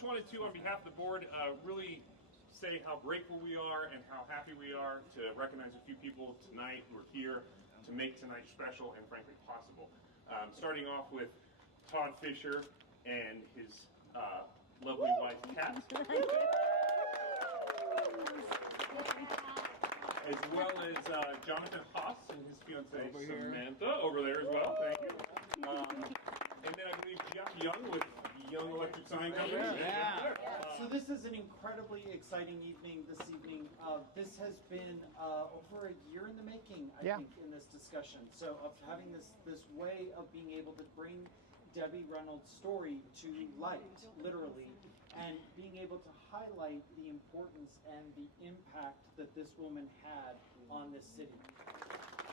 just wanted to, on behalf of the board, really say how grateful we are and how happy we are to recognize a few people tonight who are here to make tonight special and frankly possible. Starting off with Todd Fisher and his lovely wife, Kat. As well as Jonathan Haas and his fiancée Samantha over there as well. Thank you. And then I believe Jeff Young with Young Electric Sign Company. Yeah. So this is an incredibly exciting evening this evening. This has been over a year in the making, I think, in this discussion. So of having this way of being able to bring Debbie Reynolds' story to light, literally, and being able to highlight the importance and the impact that this woman had on this city.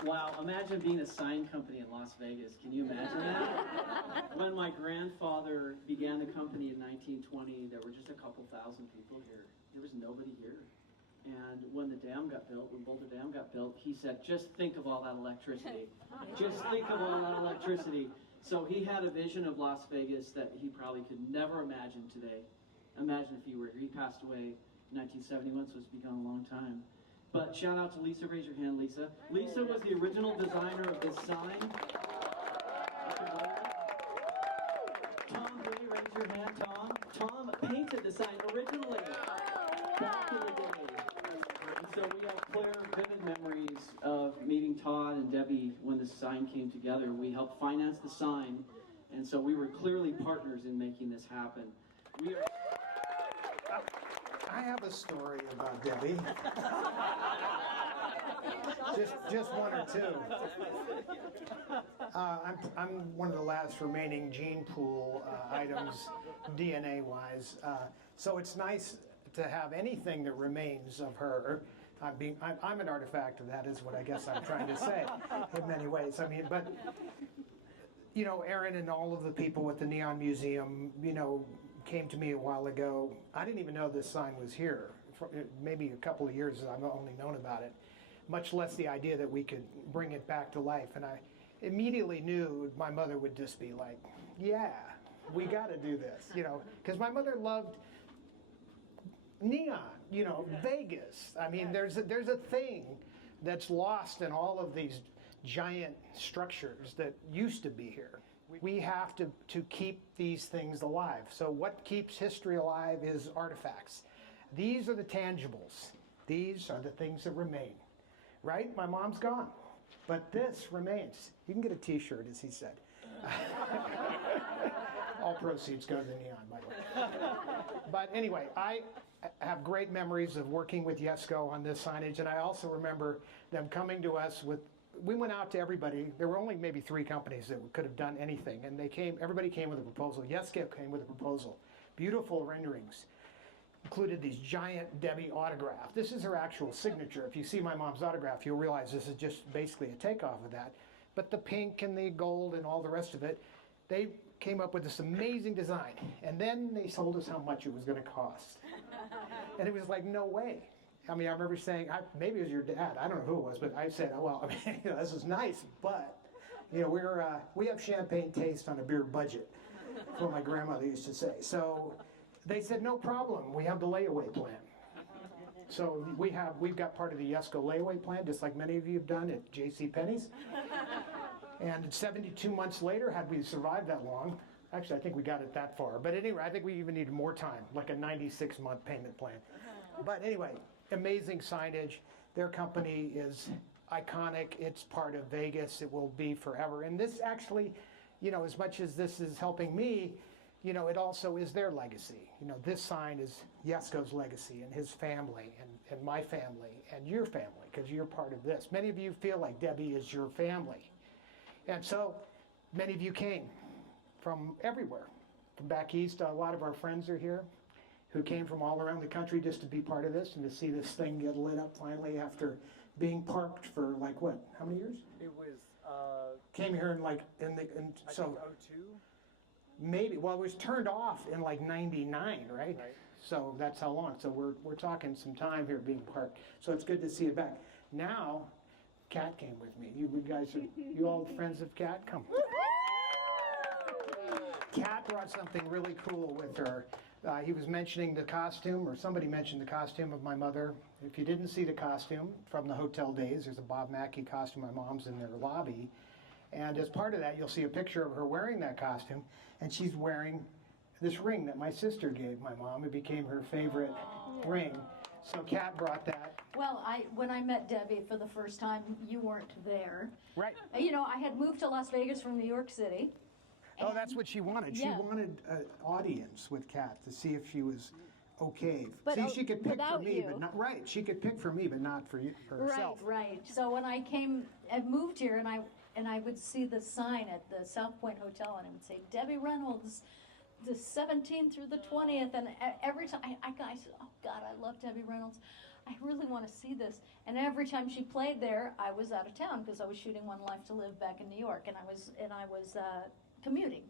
Wow, imagine being a sign company in Las Vegas. Can you imagine that? When my grandfather began the company in 1920, there were just a couple thousand people here. There was nobody here. And when the dam got built, when Boulder Dam got built, he said, just think of all that electricity. Just think of all that electricity. So he had a vision of Las Vegas that he probably could never imagine today. Imagine if he were here. He passed away in 1971, so it's been a long time. But shout out to Lisa. Raise your hand, Lisa. Lisa was the original designer of this sign. Tom, Billy, raise your hand, Tom. Tom painted the sign originally back in the day. And so we have clear, vivid memories of meeting Todd and Debbie when the sign came together. We helped finance the sign, and so we were clearly partners in making this happen. I have a story about Debbie. just one or two. I'm one of the last remaining gene pool items, DNA-wise. So it's nice to have anything that remains of her. I'm an artifact of that, is what I guess I'm trying to say in many ways. I mean, but you know, Aaron and all of the people with the Neon Museum, you know, came to me a while ago. I didn't even know this sign was here. For maybe a couple of years I've only known about it, much less the idea that we could bring it back to life. And I immediately knew my mother would just be like, yeah, we got to do this, you know, because my mother loved neon, you know, Vegas. I mean, there's a thing that's lost in all of these giant structures that used to be here. We have to keep these things alive. So what keeps history alive is artifacts. These are the tangibles. These are the things that remain. Right? My mom's gone. But this remains. You can get a t-shirt, as he said. All proceeds go to the Neon, by the way. But anyway, I have great memories of working with Yesco on this signage, and I also remember them coming to us with, we went out to everybody. There were only maybe 3 companies that could have done anything, and everybody came with a proposal. Yesco came with a proposal. Beautiful renderings. Included these giant Debbie autograph. This is her actual signature. If you see my mom's autograph, you'll realize this is just basically a takeoff of that. But the pink and the gold and all the rest of it, they came up with this amazing design. And then they told us how much it was going to cost. And it was like, no way. I mean, I remember saying, maybe it was your dad, I don't know who it was, but I said, oh, well, I mean, you know, this is nice, but, you know, we have champagne taste on a beer budget, that's what my grandmother used to say. So they said, no problem, we have the layaway plan. So we've got part of the Yesco layaway plan, just like many of you have done at JCPenney's. And 72 months later, had we survived that long, actually I think we got it that far, but anyway, I think we even needed more time, like a 96-month payment plan. But anyway, amazing signage. Their company is iconic. It's part of Vegas. It will be forever. And this actually, you know, as much as this is helping me, you know, it also is their legacy. You know, this sign is Yesco's legacy and his family and my family and your family, because you're part of this. Many of you feel like Debbie is your family. And so many of you came from everywhere. From back east, a lot of our friends are here who came from all around the country just to be part of this and to see this thing get lit up finally after being parked for like what? How many years? It was came here in like I think 02. Maybe. Well, it was turned off in like 99, right? So that's how long. So we're talking some time here being parked. So it's good to see it back. Now, Kat came with me. You guys are you all friends of Kat? Come. Kat brought something really cool with her. He was mentioning the costume, or somebody mentioned the costume of my mother. If you didn't see the costume from the hotel days, there's a Bob Mackie costume. My mom's in their lobby. And as part of that, you'll see a picture of her wearing that costume. And she's wearing this ring that my sister gave my mom. It became her favorite ring. So Kat brought that. Well, when I met Debbie for the first time, you weren't there. Right. You know, I had moved to Las Vegas from New York City. Oh, that's what she wanted. Yeah. She wanted an audience with Kat to see if she was okay. But, see, she could pick for without me, you. but not right. She could pick for me, but not for you, for herself. Right. So when I moved here, and I would see the sign at the South Point Hotel, and it would say Debbie Reynolds, the 17th through the 20th, and every time I said, oh God, I love Debbie Reynolds. I really want to see this. And every time she played there, I was out of town because I was shooting One Life to Live back in New York, and I was commuting.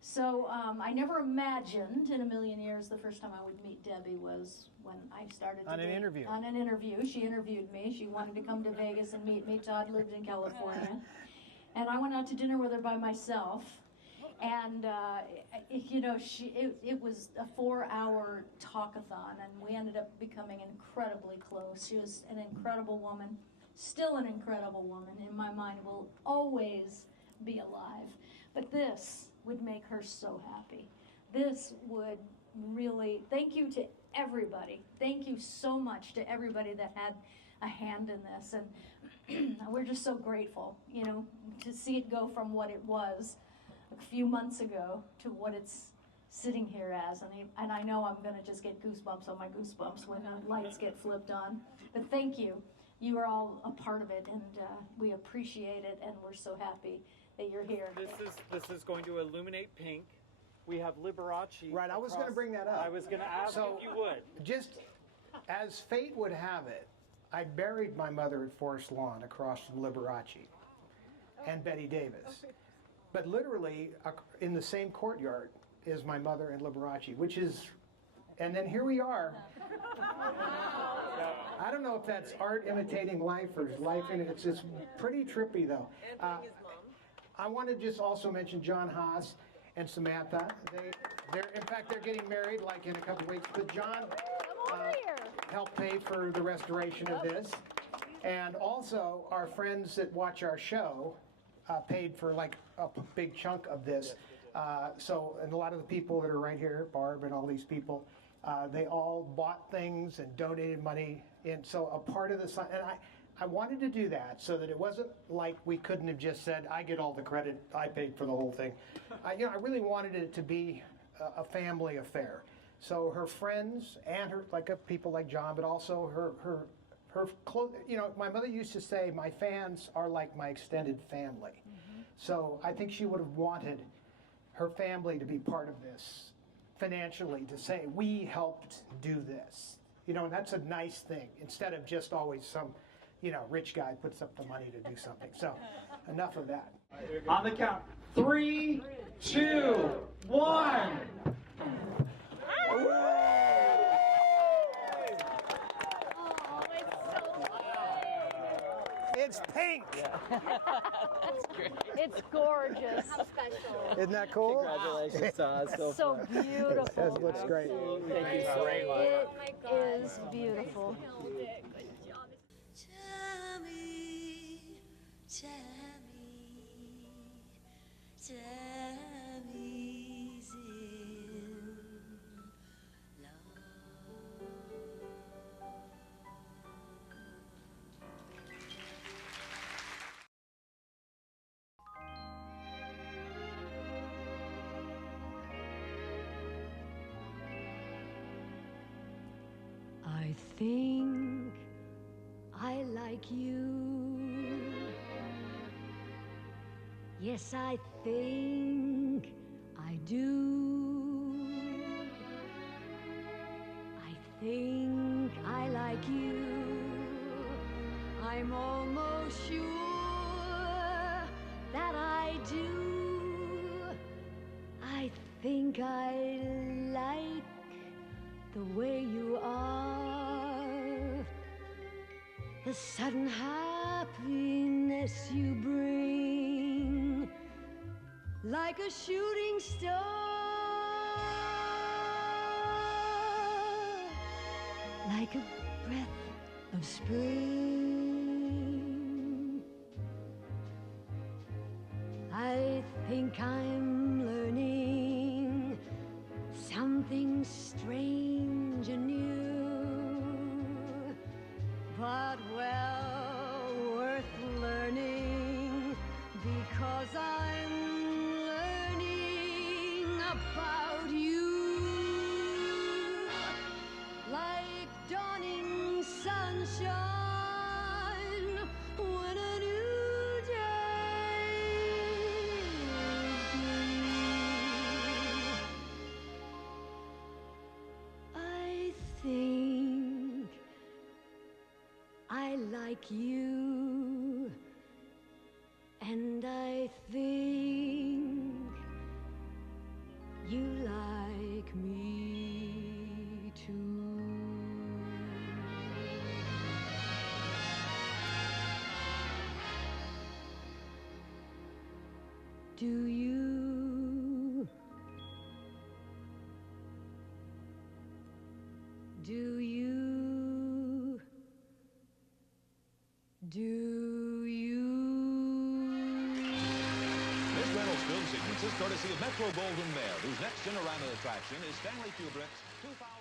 So I never imagined in a million years the first time I would meet Debbie was when I started On an interview. On an interview. She interviewed me. She wanted to come to Vegas and meet me. Todd lived in California. And I went out to dinner with her by myself. And, you know, it was a 4-hour talkathon, and we ended up becoming incredibly close. She was an incredible woman, still an incredible woman. In my mind, will always be alive. But this would make her so happy. This would really, thank you to everybody. Thank you so much to everybody that had a hand in this. And we're just so grateful, you know, to see it go from what it was a few months ago to what it's sitting here as. And I know I'm going to just get goosebumps on my goosebumps when the lights get flipped on. But thank you. You are all a part of it, and we appreciate it, and we're so happy that you're here. This is going to illuminate pink. We have Liberace. Right, I was going to bring that up. I was going to ask if you would. Just as fate would have it, I buried my mother at Forest Lawn across from Liberace and Betty Davis. But literally, in the same courtyard is my mother and Liberace, which is, and then here we are. I don't know if that's art imitating life or life in it. It's just pretty trippy, though. I want to just also mention John Haas and Samantha. In fact, they're getting married like in a couple weeks. But John helped pay for the restoration of this. And also, our friends that watch our show paid for like a big chunk of this. And a lot of the people that are right here, Barb and all these people, they all bought things and donated money. And so a part of this, and I wanted to do that so that it wasn't like we couldn't have just said, I get all the credit, I paid for the whole thing. I really wanted it to be a family affair. So her friends and her, people like John, but also her close, my mother used to say, my fans are like my extended family. Mm-hmm. So I think she would have wanted her family to be part of this financially, to say, we helped do this. And that's a nice thing, instead of just always some rich guy puts up the money to do something. So, enough of that. On the count, 3, 2, 1. It's pink. It's gorgeous. How special. Isn't that cool? Congratulations, Todd. So beautiful. That looks great. Thank you so much. It is beautiful. Tammy's in love. I think I like you. Yes, I think I do. I think I like you. I'm almost sure that I do. I think I like the way you are, the sudden happiness you bring, like a shooting star like a breath of spring. I think I'm learning something strange and new, but well worth learning, because I'm learning about you. Like dawning sunshine when a new day is due. I think I like you, and I think you like me too. Do you? Do you? Do you? This Reynolds film sequence is courtesy of Metro Goldwyn Mayer, whose next Cinerama attraction is Stanley Kubrick's 2000.